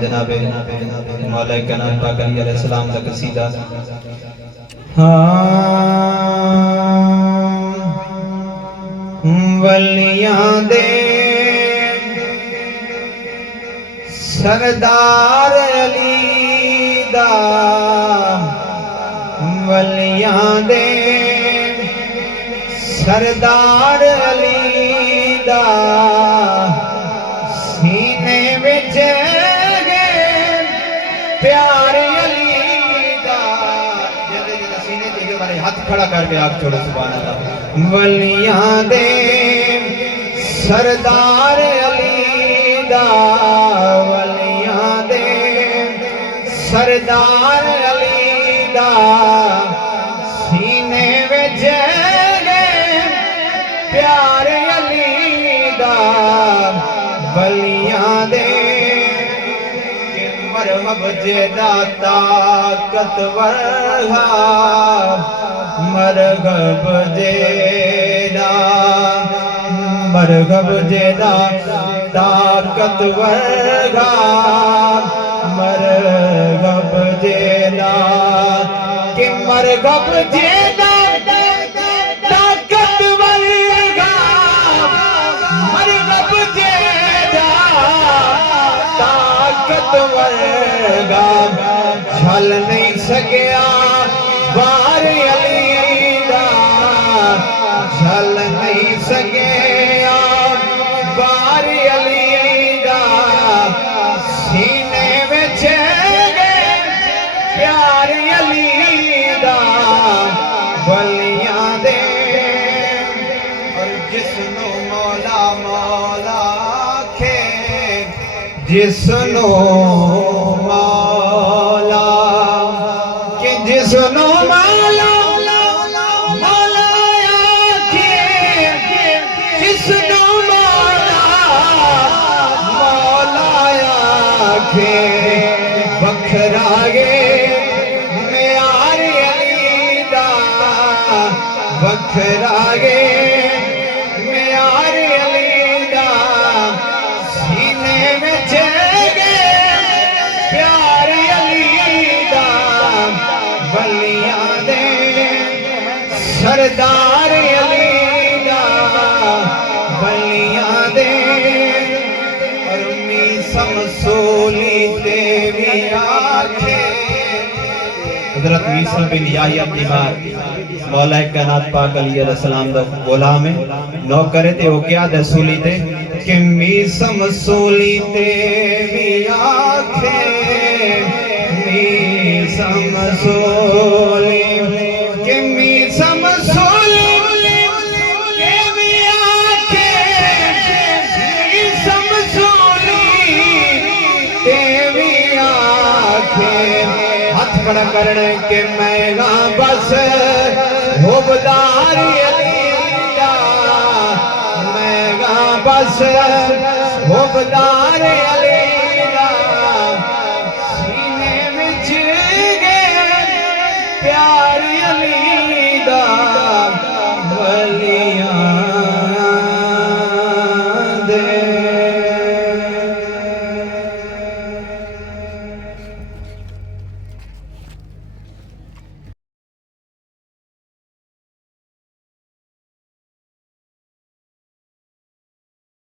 جناب مولا کائنات پاک علیہ السلام کا قصیدہ ولیاں دے سردار علی دا ولیاں دے سردار علی دا سینے وچ گئے پیار علی دا جلدی جلدی سینے تے ہمارے ہاتھ کھڑا کر کے آپ چھوڑو سبحان اللہ ولیاں دے سردار علی دا ولیاں دے سردار علی دا سینے وچ پیار علی دا ولیاں دے مرغب جیدہ طاقتور مرغب جیدہ مرغب جیدہ طاقتور مرغب جیدہ کہ مرغب جیدہ چھل نہیں سکیا بار علی دا چھل نہیں سکیا بار علی دا سینے وچ گئے پیار علی دا ولیاں دے اور جسنو مولا مولا کھے جسنو مولا کہ جسنو مولا مولا آکھے جسنو مولا مولا آکھے بکھرا گے میار علی دا بکھرا گے سردار علی دا ولیاں دے اور میسمسولی تے بھی آکھے حضرت میسم بن یحییٰ دیمار مولا کائنات پاک علیہ السلام دا غلام ہے نو کرے تے وہ کیا دے سولی تے کہ میسمسولی تے بھی آکھے میسمسولی کھڑا کرنے کے میں گاں بس حبدار علی دا میں گاں بس حبدار علی